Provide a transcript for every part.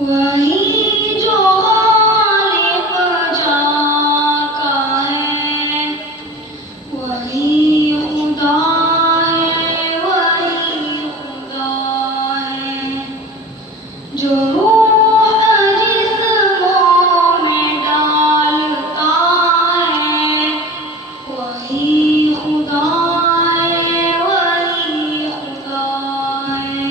वही जो खालिक जाका है, वही खुदा है, वही खुदा है। जो रूह जिस्मों में डालता है, वही खुदा है, वही खुदा है।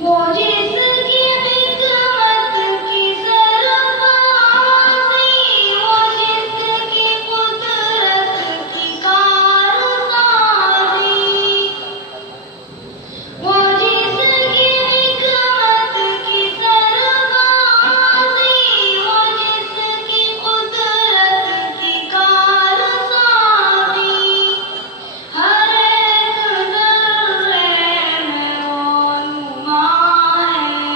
वो जिसकी हिकमत की सरफराज़ी, वो जिसकी कुदरत की कारसाज़ी, वो जिसकी हिकमत की सरफराज़ी, वो जिसकी कुदरत की कारसाज़ी। हर एक ज़र्रे में वो नुमा है,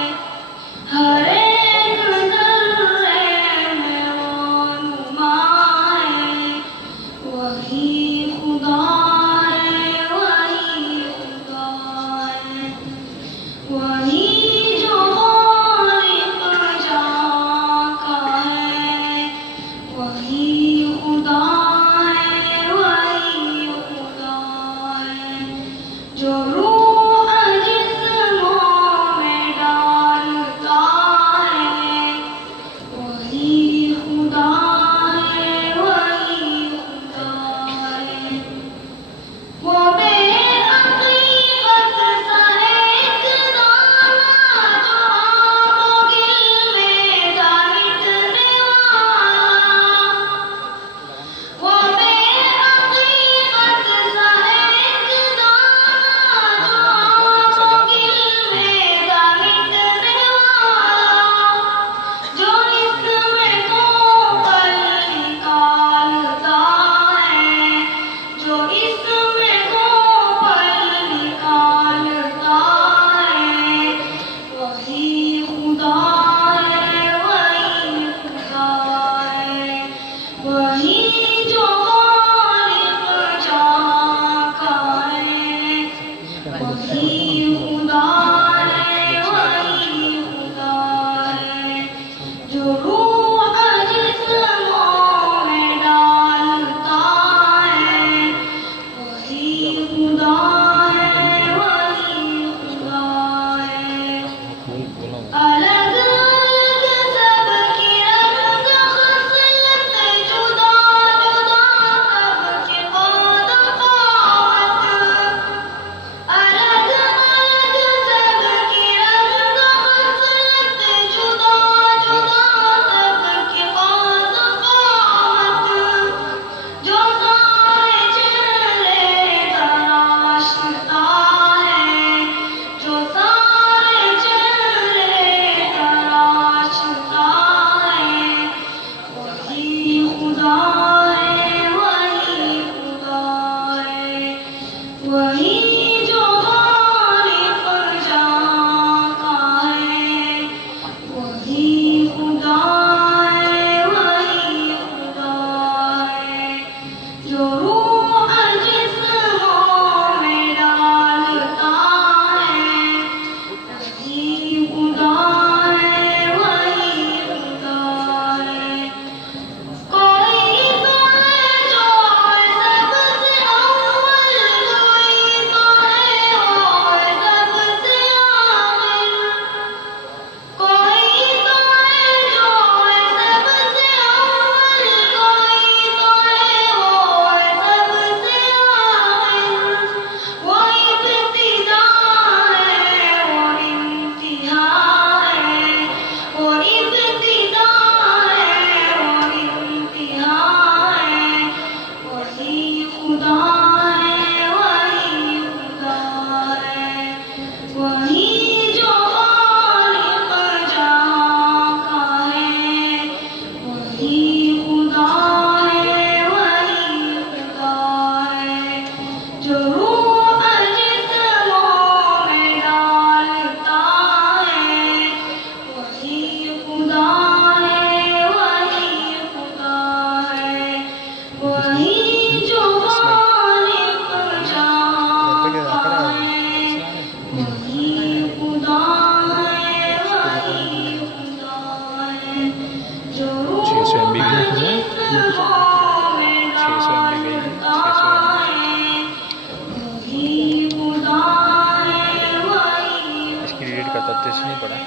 हर एक ज़र्रे में वो नुमा है। वही खुदा है, वही खुदा है। वही जो खालिक जाका है, वही खुदा है, वही खुदा है। जो रूह जिस्मों में डालता है, वही खुदा है, वही खुदा है। वो बेहकीकत सा एक दाना 600 MB गई है, 600 MB। इसकी रीड का तथ्य नहीं पड़ा।